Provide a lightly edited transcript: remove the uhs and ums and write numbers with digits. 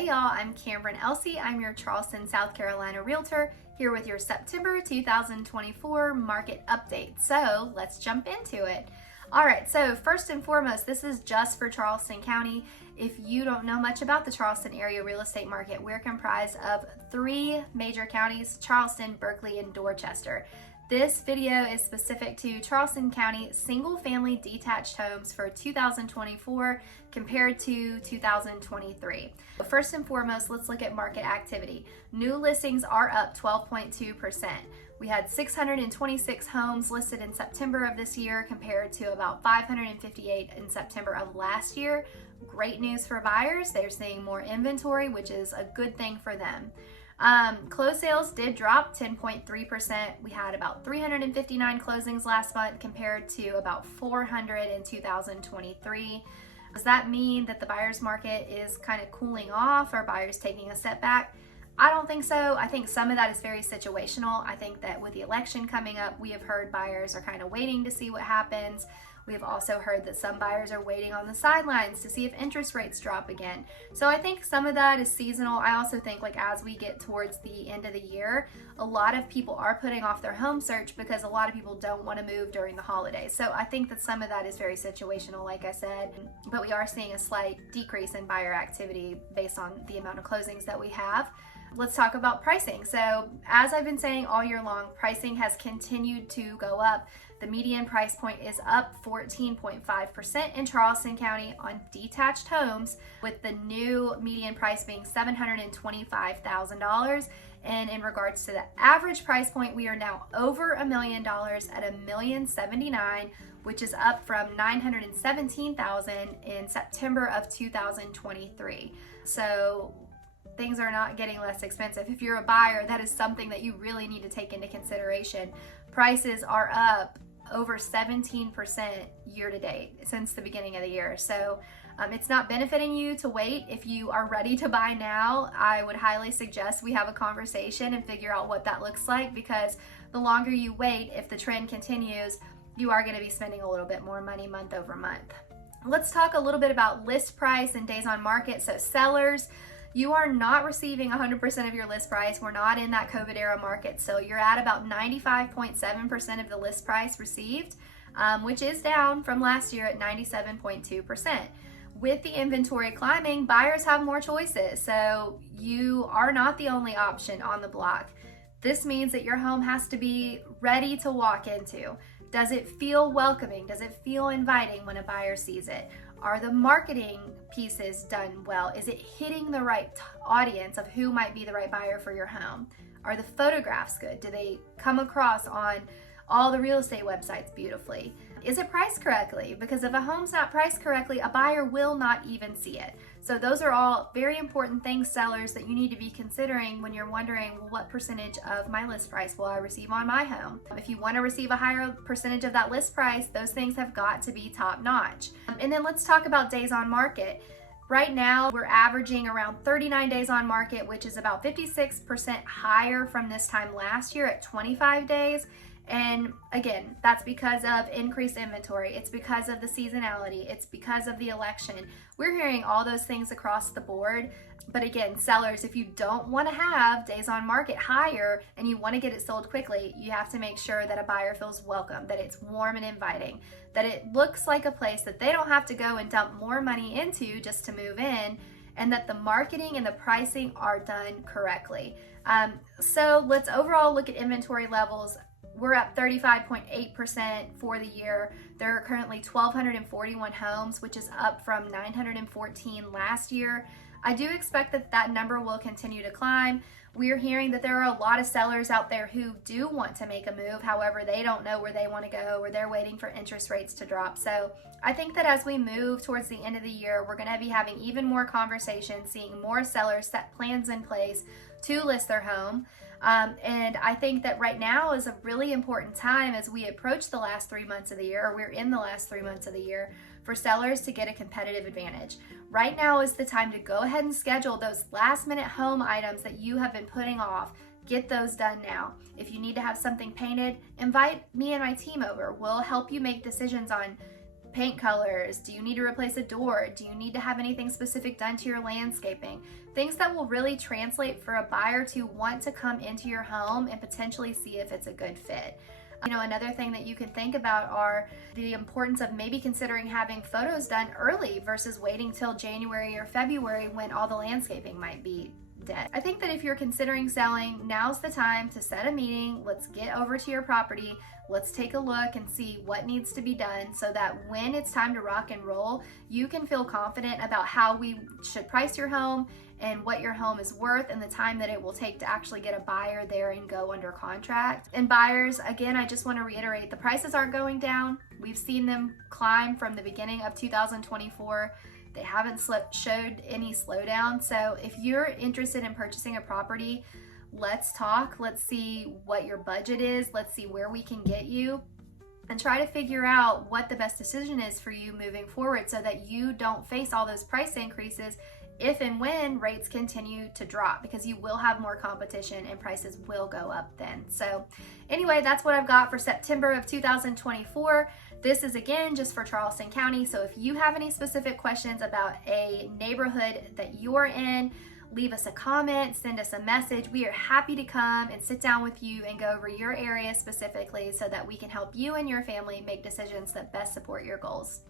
Hey y'all, I'm Cameron Elsey. I'm your Charleston, South Carolina realtor here with your September 2024 market update. So let's jump into it. All right, so first and foremost, this is just for Charleston County. If you don't know much about the Charleston area real estate market, we're comprised of 3 major counties: Charleston, Berkeley, and Dorchester. This video is specific to Charleston County single-family detached homes for 2024 compared to 2023. First and foremost, let's look at market activity. New listings are up 12.2%. We had 626 homes listed in September of this year compared to about 558 in September of last year. Great news for buyers. They're seeing more inventory, which is a good thing for them. Closed sales did drop 10.3%. We had about 359 closings last month compared to about 400 in 2023. Does that mean that the buyer's market is kind of cooling off or buyers taking a step back? I don't think so. I think some of that is very situational. I think that with the election coming up, we have heard buyers are kind of waiting to see what happens. We've also heard that some buyers are waiting on the sidelines to see if interest rates drop again. So I think some of that is seasonal. I also think as we get towards the end of the year, a lot of people are putting off their home search because a lot of people don't want to move during the holidays. So I think that some of that is very situational, like I said, but we are seeing a slight decrease in buyer activity based on the amount of closings that we have. Let's talk about pricing. So as I've been saying all year long, pricing has continued to go up. The median price point is up 14.5% in Charleston County on detached homes, with the new median price being $725,000. And in regards to the average price point, we are now over $1 million at $1,079,000, which is up from $917,000 in September of 2023. So things are not getting less expensive. If you're a buyer, that is something that you really need to take into consideration. Prices are up over 17% year to date since the beginning of the year. So it's not benefiting you to wait. If you are ready to buy now, I would highly suggest we have a conversation and figure out what that looks like, because the longer you wait, if the trend continues, you are going to be spending a little bit more money month over month. Let's talk a little bit about list price and days on market. So sellers, you are not receiving 100% of your list price. We're not in that COVID era market. So you're at about 95.7% of the list price received, which is down from last year at 97.2%. With the inventory climbing, buyers have more choices. So you are not the only option on the block. This means that your home has to be ready to walk into. Does it feel welcoming? Does it feel inviting when a buyer sees it? Are the marketing pieces done well? Is it hitting the right audience of who might be the right buyer for your home? Are the photographs good? Do they come across on all the real estate websites beautifully? Is it priced correctly? Because if a home's not priced correctly, a buyer will not even see it. So those are all very important things, sellers, that you need to be considering when you're wondering, well, what percentage of my list price will I receive on my home? If you want to receive a higher percentage of that list price, those things have got to be top notch. And then let's talk about days on market. Right now, we're averaging around 39 days on market, which is about 56% higher from this time last year at 25 days. And again, that's because of increased inventory. It's because of the seasonality. It's because of the election. We're hearing all those things across the board. But again, sellers, if you don't want to have days on market higher and you want to get it sold quickly, you have to make sure that a buyer feels welcome, that it's warm and inviting, that it looks like a place that they don't have to go and dump more money into just to move in, and that the marketing and the pricing are done correctly. So let's overall look at inventory levels. We're up 35.8% for the year. There are currently 1,241 homes, which is up from 914 last year. I do expect that that number will continue to climb. We're hearing that there are a lot of sellers out there who do want to make a move. However, they don't know where they want to go, or they're waiting for interest rates to drop. So I think that as we move towards the end of the year, we're going to be having even more conversations, seeing more sellers set plans in place to list their home. And I think that right now is a really important time as we approach the last 3 months of the year, or we're in the last 3 months of the year, for sellers to get a competitive advantage. Right now is the time to go ahead and schedule those last minute home items that you have been putting off. Get those done now. If you need to have something painted, invite me and my team over. We'll help you make decisions on paint colors? Do you need to replace a door? Do you need to have anything specific done to your landscaping? Things that will really translate for a buyer to want to come into your home and potentially see if it's a good fit. You know, another thing that you can think about are the importance of maybe considering having photos done early versus waiting till January or February when all the landscaping might be dead. I think that if you're considering selling, now's the time to set a meeting. Let's get over to your property. Let's take a look and see what needs to be done so that when it's time to rock and roll, you can feel confident about how we should price your home and what your home is worth and the time that it will take to actually get a buyer there and go under contract. And buyers, again, I just want to reiterate, the prices aren't going down. We've seen them climb from the beginning of 2024. They haven't showed any slowdown. So if you're interested in purchasing a property, let's talk. Let's see what your budget is. Let's see where we can get you and try to figure out what the best decision is for you moving forward so that you don't face all those price increases if and when rates continue to drop, because you will have more competition and prices will go up then. So anyway, that's what I've got for September of 2024. This is again just for Charleston County. So if you have any specific questions about a neighborhood that you're in, leave us a comment, send us a message. We are happy to come and sit down with you and go over your area specifically so that we can help you and your family make decisions that best support your goals.